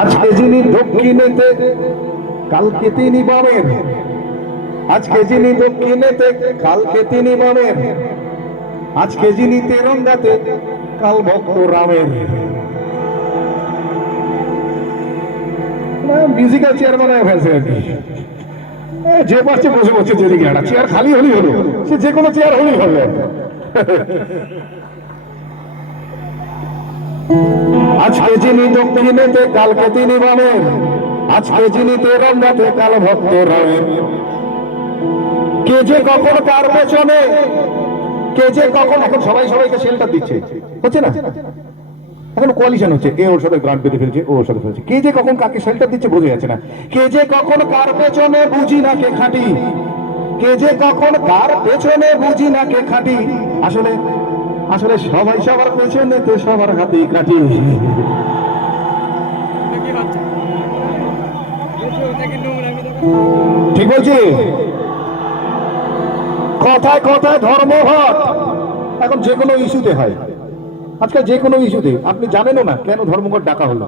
আজকে যিনি দক্ষিণেতে কালকে তিনি বামের, আজকে যিনি দক্ষিণেতে কালকে তিনি বামের, আজকে যিনি তেরঙ্গাতে কাল ভক্ত রামের। মিউজিক্যাল চেয়ার বানায় ফেলছে আর কি। যে পাশে বসে বসে যেদিকে একটা চেয়ার খালি হলেই হলো, সে যে কোনো চেয়ার হলেই হবে। আজকে যিনি দক্ষিণেতে কালকে তিনি বামের, আজকে যিনি তেরঙ্গাতে কাল ভক্ত রামের। কে যে কখন কার পেছনে, কে যে কখন, এখন সবাই সবাইকে শেল্টার দিচ্ছে, হচ্ছে না? এখন কোয়ালিশন হচ্ছে, এ ওর সাথে গ্রান্ট পেতে ফেলছে, ও ওর সাথে ফেলছে। কে যে কখন কাকে শেল্টার দিচ্ছে বোঝা যাচ্ছে না। কে যে কখন কার পেছনে বুঝি না কে খাঁটি, কে যে কখন কার পেছনে বুঝি না কে খাঁটি। আসলে আসলে সবাই সবার পেছনে তো সবার হাতেই কাটি। ঠিক বলছি? কথায় কথায় ধর্মঘট এখন যে কোনো ইস্যুতে হয়। আজকাল যে কোনো ইস্যুতে, আপনি জানেনও না কেন ধর্মঘট ডাকা হলো।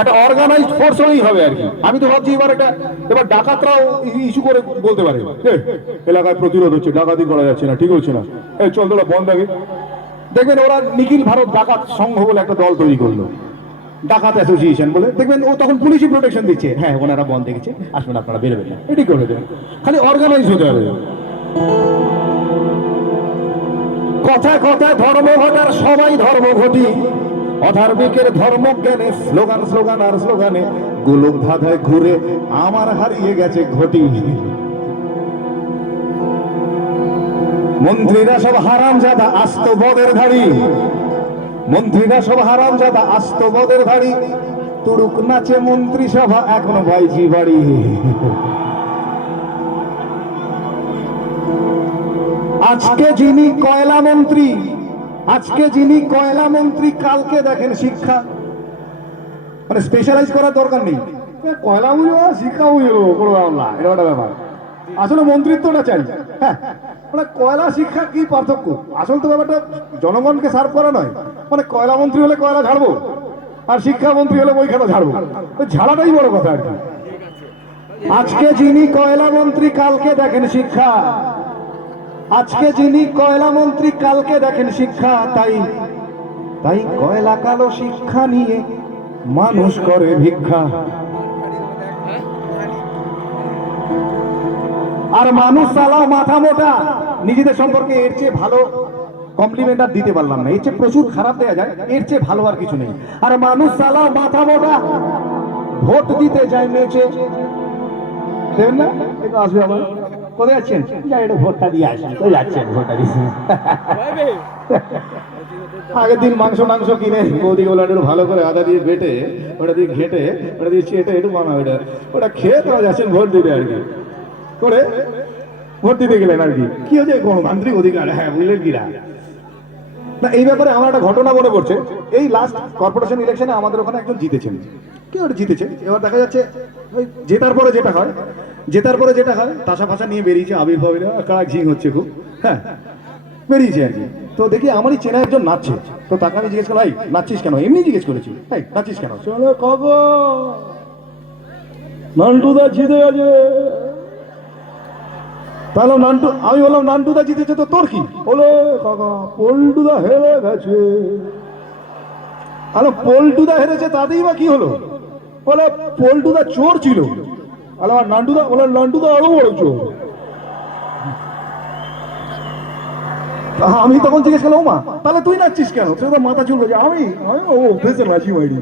একটা অর্গানাইজড ফোর্স হলেই হবে আর কি। আমি তো ভাবছি এবার ডাকাতরাও ইস্যু করে বলতে পারে, এলাকায় প্রতিরোধ হচ্ছে, ডাকাতি করা যাচ্ছে না, ঠিক হচ্ছে না, এই চল তোরা বন্ধ আগে। দেখবেন ওরা নিখিল ভারত ডাকাত সংঘ বলে একটা দল তৈরি করলো, ডাকাত অ্যাসোসিয়েশন বলে। দেখবেন ও তখন পুলিশই প্রোটেকশন দিচ্ছে, হ্যাঁ ওনারা বন্ধ দেখেছে, আসবেন আপনারা বেরোবেন না, এটি করে দেবেন। খালি অর্গানাইজ হতে হবে। কথায় কথায় ধর্মঘট আর সবাই ধর্মঘটি, অধার্মিকের ধর্মজ্ঞানে স্লোগান স্লোগান আর স্লোগানে গোলক ধাঁধায় ঘুরে আমার হারিয়ে গেছে ঘটি। মন্ত্রীরা সব হারামজাদা আস্ত বদের ধাড়ি, মন্ত্রীরা সব হারামজাদা আস্ত বদের ধাড়ি, তুড়ুক নাচে মন্ত্রিসভা এখনো বাইজি বাড়ি। আজকে যিনি কয়লা মন্ত্রী, আজকে যিনি কয়লা মন্ত্রী কালকে দেখেন শিক্ষা। মানে স্পেশালাইজ করার দরকার নেই, কয়লা বুঝো শিক্ষা বুঝলো কোনো না, এটা একটা ব্যাপার। আসলে মন্ত্রিত্বটা চাই। হ্যাঁ, মানে কয়লা শিক্ষা কি পার্থক্য? আসল তো ব্যাপারটা জনগণকে সার্ভ করা নয়। মানে কয়লা মন্ত্রী হলে কয়লা ঝাড়বো, আর শিক্ষা মন্ত্রী হলে বই খাতা ঝাড়বো, ঝাড়াটাই বড় কথা আর কি। আজকে যিনি কয়লা মন্ত্রী কালকে দেখেন শিক্ষা, আজকে যিনি কয়লা মন্ত্রী কালকে দেখেন শিক্ষা। তাই তাই কয়লা কালো শিক্ষা নিয়ে মানুষ করে ভিক্ষা। আর মানুষ চালাও মাথা মোটা, নিজেদের সম্পর্কে এর চেয়ে ভালো কমপ্লিমেন্ট আর দিতে পারলাম না। এর চেয়ে প্রচুর খারাপ দেওয়া যায়, এর চেয়ে ভালো আর কিছু নেই। আর মানুষ চালাও মাথা মোটা, ভোট দিতে যায় নেচে। দেবেন না? একটু আসবে আবার, কোথায় যাচ্ছেন? একটু ভোটটা দিয়ে আসেন। কোথায় যাচ্ছেন? ভোটটা দিয়েছেন। আগের দিন মাংস কিনে বৌদিকে বলে একটু ভালো করে আদা দিয়ে বেটে, ওটা দিয়ে ঘেটে, ওটা দিয়ে চেটে একটু বানাও, ওটা খেয়ে তোরা যাচ্ছেন ভোট দিতে আর কি। করে ভোট দিতে গেলেন আর কি। কি হয়েছে? গণতান্ত্রিক অধিকার, হ্যাঁ বুঝলেন কিনা না। এই ব্যাপারে আমার একটা ঘটনা মনে পড়ছে। এই লাস্ট কর্পোরেশন ইলেকশনে আমাদের ওখানে একজন জিতেছেন। কেউ জিতেছে, এবার দেখা যাচ্ছে ওই জেতার পরে যেটা হয় তাসা ফাঁসা নিয়ে বেরিয়েছে, আবির্ভাবের কারা ঝিং হচ্ছে খুব, হ্যাঁ বেরিয়েছে আর কি। তো দেখি আমারই চেনা একজন নাচছে, তো তাকে আমি জিজ্ঞেস করলাম, ভাই নাচছিস কেন? এমনি জিজ্ঞেস করেছি, ভাই নাচছিস কেন? চলো কাকা নান্টুদা জিতে গেছে। তাহলে নান্টু, আমি বললাম নান্টুদা জিতেছে তো তোর কি? বলে কাকা পল্টুদা হেরে গেছে। আলো পল্টুদা হেরেছে তাতেই বা কি হলো? বলে পল্টুদা চোর ছিল। আলো আর নান্টুদা, বলে নান্টুদা আরো বড় চোর। আমি তখন জিজ্ঞেস করলাম, মা তাহলে তুই নাচছিস কেন? তুই তো মাথা চুল গেছে। আমি ও অভ্যেসে নাচি মাইরি।